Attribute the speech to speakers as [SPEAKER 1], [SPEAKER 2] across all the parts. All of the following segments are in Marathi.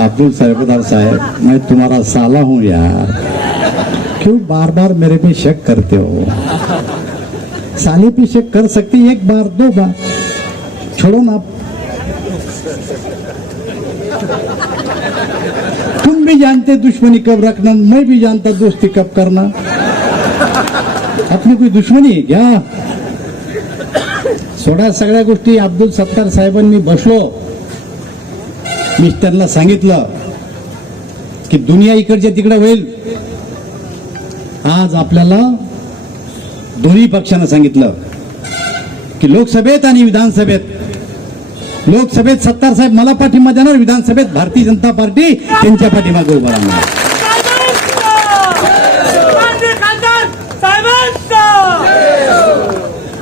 [SPEAKER 1] अब्दुल सरबदार साहब मैं तुम्हारा साला हूं यार। क्यों बार बार मेरे पे शक करते हो? साले पे शक कर सकते एक बार दो बार। छोड़ो ना। तुम भी जानते दुश्मनी कब रखना मैं भी जानता दोस्ती कब करना। अपनी कोई दुश्मनी है क्या? सोडा सगळ्या गोष्टी अब्दुल सत्तार साहेबांनी बसलो। मिस्टरला सांगितलं की दुनिया इकडच्या तिकडे होईल. आज आपल्याला दोन्ही पक्षानं सांगितलं की लोकसभेत आणि विधानसभेत. लोकसभेत सत्तार साहेब मला पाठिंबा देणार विधानसभेत भारतीय जनता पार्टी त्यांच्या पाठीमागे उभं राहणार.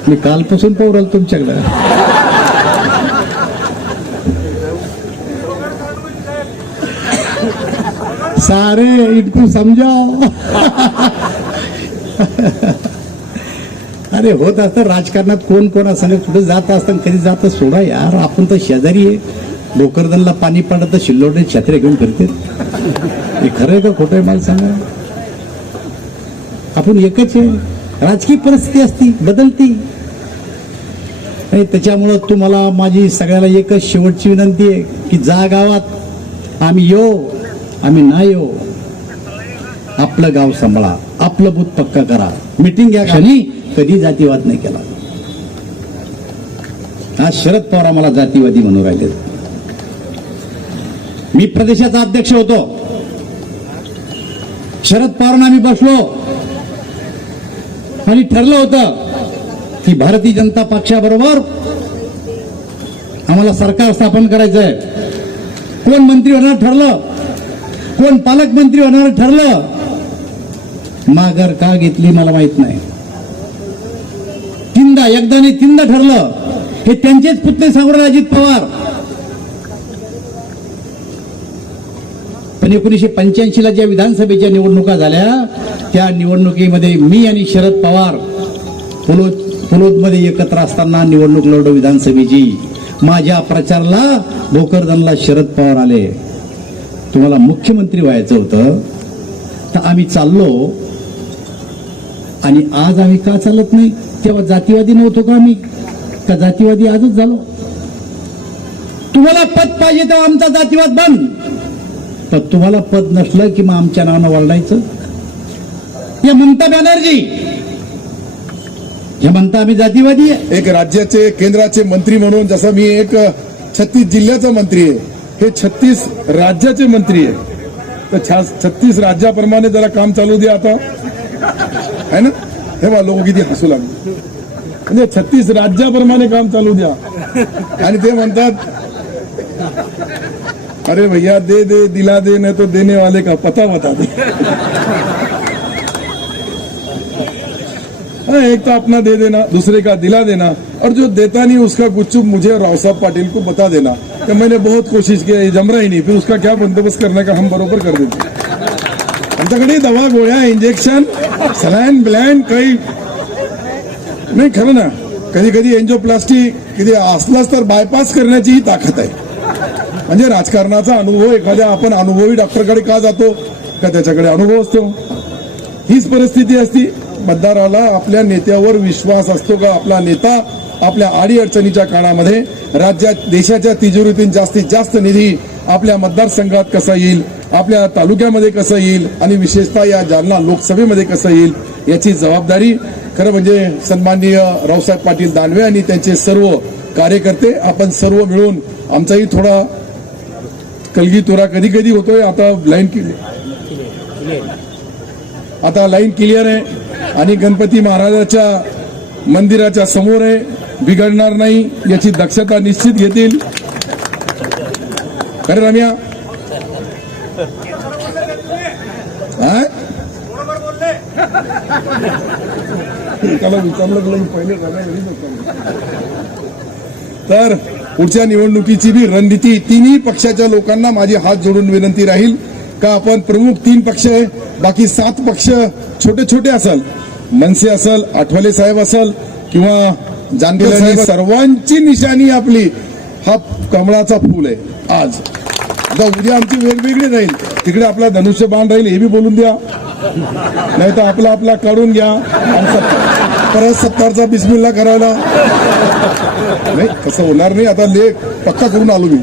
[SPEAKER 1] मी कालपासून पोरल तुमच्याकडे. सारे इनको समजाओ अरे होत असतं राजकारणात कोण कोण असं कुठे जात असतं कधी जात सोडा यार आपण तर शेजारी आहे. भोकरदनला पाणी पडत तर शिल्लोडे छत्रे घेऊन फिरते. हे खरं आहे का खोटं आहे मला सांगा? आपण एकच आहे. राजकीय परिस्थिती असती बदलती. आणि त्याच्यामुळं तुम्हाला माझी सगळ्याला एकच शेवटची विनंती आहे की जा गावात. आम्ही येऊ. आम्ही नाही हो. आपलं गाव सांभाळा. आपलं बूथ पक्का करा. मिटिंग या क्षणी कधी जातीवाद नाही केला. आज शरद पवार आम्हाला जातीवादी म्हणून राहिले मी प्रदेशाचा अध्यक्ष होतो. शरद पवारांना आम्ही बसलो. आणि ठरलं होतं की भारतीय जनता पक्षाबरोबर आम्हाला सरकार स्थापन करायचंय. कोण मंत्री होणार ठरलं? कोण पालकमंत्री होणार ठरलं? माघार का घेतली मला माहीत नाही. तीनदा एकदा नाही तीनदा ठरलं. हे त्यांचेच पुतणे सांगून अजित पवार. पण एकोणीशे पंच्याऐंशी ला ज्या विधानसभेच्या निवडणुका झाल्या त्या निवडणुकीमध्ये मी आणि शरद पवार पुलोद पुलोदमध्ये एकत्र असताना निवडणूक लढलो विधानसभेची. माझ्या प्रचारला भोकरदनला शरद पवार आले. तुम्हाला मुख्यमंत्री व्हायचं होतं तर आम्ही चाललो. आणि आज आम्ही का चालत नाही? तेव्हा जातीवादी नव्हतो का आम्ही? का जातीवादी आजच झालो? तुम्हाला पद पाहिजे तेव्हा आमचा जातीवाद बंद. पण तुम्हाला पद नसलं की मग आमच्या नावानं वाढायचं? हे ममता बॅनर्जी. हे म्हणता आम्ही जातीवादी आहे.
[SPEAKER 2] एक राज्याचे केंद्राचे मंत्री म्हणून जसं मी एक छत्तीस जिल्ह्याचा मंत्री आहे हे छत्तीस राज्याचे मंत्री आहे तर छा- छत्तीस राज्याप्रमाणे जरा काम चालू द्या आता. है ना? हे बा लोक किती हसू लागले. म्हणजे छत्तीस राज्याप्रमाणे काम चालू द्या. आणि ते म्हणतात अरे भैया दे दे दिला दे नाही तो देने वाले का? पता बता दे हाँ, एक तो अपना दे देना दूसरे का दिला देना और जो देता नहीं उसका गुच्चुप मुझे राव साहब पाटिल को बता देना कि मैंने बहुत कोशिश की ये जम रहा ही नहीं फिर उसका क्या बंदोबस्त करने का हम बरोबर कर देते आमच्याकडे दवा गोळ्या इंजेक्शन सलाइन ब्लॅन काही नाही खरं ना कधी कधी एन्जिओप्लास्टी किती असलाच तर बायपास करण्याचीही ताकद आहे म्हणजे राजकारणाचा अनुभव एखाद्या आपण अनुभवी डॉक्टरकडे का जातो? का त्याच्याकडे अनुभव असतो? हीच परिस्थिती असती. मतदाराला आपल्या नेत्यावर विश्वास असतो का? आपला नेता आपल्या अडीअडचणीच्या काळामध्ये राज्यात देशाच्या तिजोरीतून जास्तीत जास्त निधी आपल्या मतदारसंघात कसा येईल आपल्या तालुक्यामध्ये कसं येईल आणि विशेषतः या जालना लोकसभेमध्ये कसं येईल याची जबाबदारी खरं म्हणजे सन्माननीय रावसाहेब पाटील दानवे आणि त्यांचे सर्व कार्यकर्ते आपण सर्व मिळून आमचाही थोडा कलगी तुरा कधी कधी होतोय. आता लाईन आता लाईन क्लिअर आहे. आणि गणपती महाराजाच्या मंदिराच्या समोर आहे बिघडणार नाही याची दक्षता निश्चित घेतील. अरे रम्या? त्याला विचारलं पहिले तर पुढच्या निवडणुकीची बी रणनीती तिन्ही पक्षाच्या लोकांना माझी हात जोडून विनंती राहील. का आपण प्रमुख तीन पक्ष आहे बाकी सात पक्ष छोटे छोटे असल. मनसे असल आठवले साहेब असल किंवा जानकर साहेब सर्वांची निशाणी आपली हा कमळाचा फूल आहे आज. आता उद्या आमची वेगवेगळी राहील. तिकडे आपला धनुष्यबाण राहील हे बी बोलून द्या. नाही तर आपला आपला काढून घ्या. परत सत्तारचा बिस्मिल्ला करायला. नाही कसं होणार नाही. आता लेख पक्का करून आलो मी.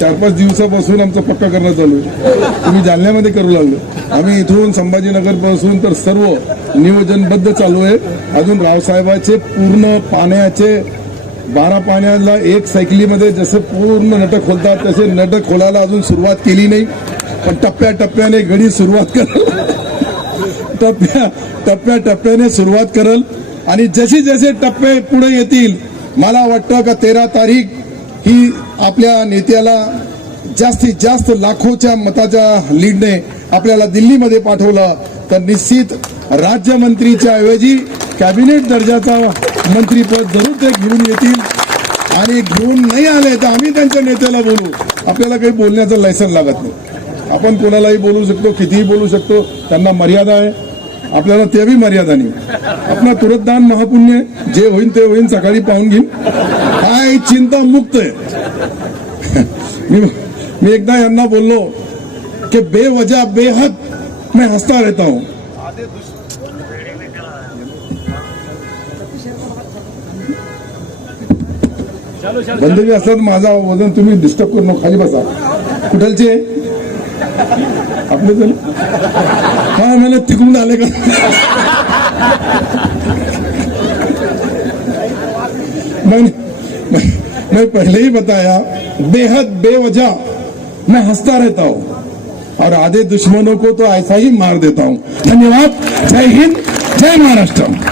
[SPEAKER 2] चार पाच दिवसापासून आमचं पक्का करणं चालू आहे. तुम्ही जालन्यामध्ये करू लागलो. आम्ही इथून संभाजीनगरपासून तर सर्व नियोजनबद्ध चालू आहे. अजून रावसाहेबाचे पूर्ण पाण्याचे बारा पाण्याला एक सायकलीमध्ये जसं पूर्ण नटक खोलतात तसे नटक खोलायला अजून सुरुवात केली नाही. पण टप्प्या टप्प्याने घडी सुरुवात करल. टप्प्या टप्प्या टप्प्याने सुरुवात करल. आणि जसे जसे टप्पे पुढे येतील मला वाटतं का तेरा तारीख ही आपल्या नेत्याला जास्तीत जास्त लाखोच्या मताच्या लीडने आपल्याला दिल्लीमध्ये पाठवलं. तर निश्चित राज्यमंत्रीच्या ऐवजी कॅबिनेट दर्जाचा मंत्रीपद जरूर ते घेऊन येतील. आणि घेऊन नाही आले तर आम्ही त्यांच्या नेत्याला बोलू. आपल्याला काही बोलण्याचं लायसन लागत नाही. आपण कोणालाही बोलू शकतो कितीही बोलू शकतो त्यांना मर्यादा आहे. आपल्याला ते बी मर्यादा नाही आपला तुरतदान महापुण्य जे होईल ते होईल सकाळी पाहून घेईन. काय चिंता मुक्त आहे. मी मी एकदा यांना बोललो की बेवजा बेहद मैं हसता रहता हूं. बंदगी असतात माझा वजन तुम्ही डिस्टर्ब करू नका. खाली बसा. कुठलचे? चल हा तिकडून आले का। मैंने मैं पहले ही बताया, बेहद बेवजह मैं हंसता रहता हूँ और आधे दुश्मनों को तो ऐसा ही मार देता हूँ। धन्यवाद। जय हिंद, जय महाराष्ट्र।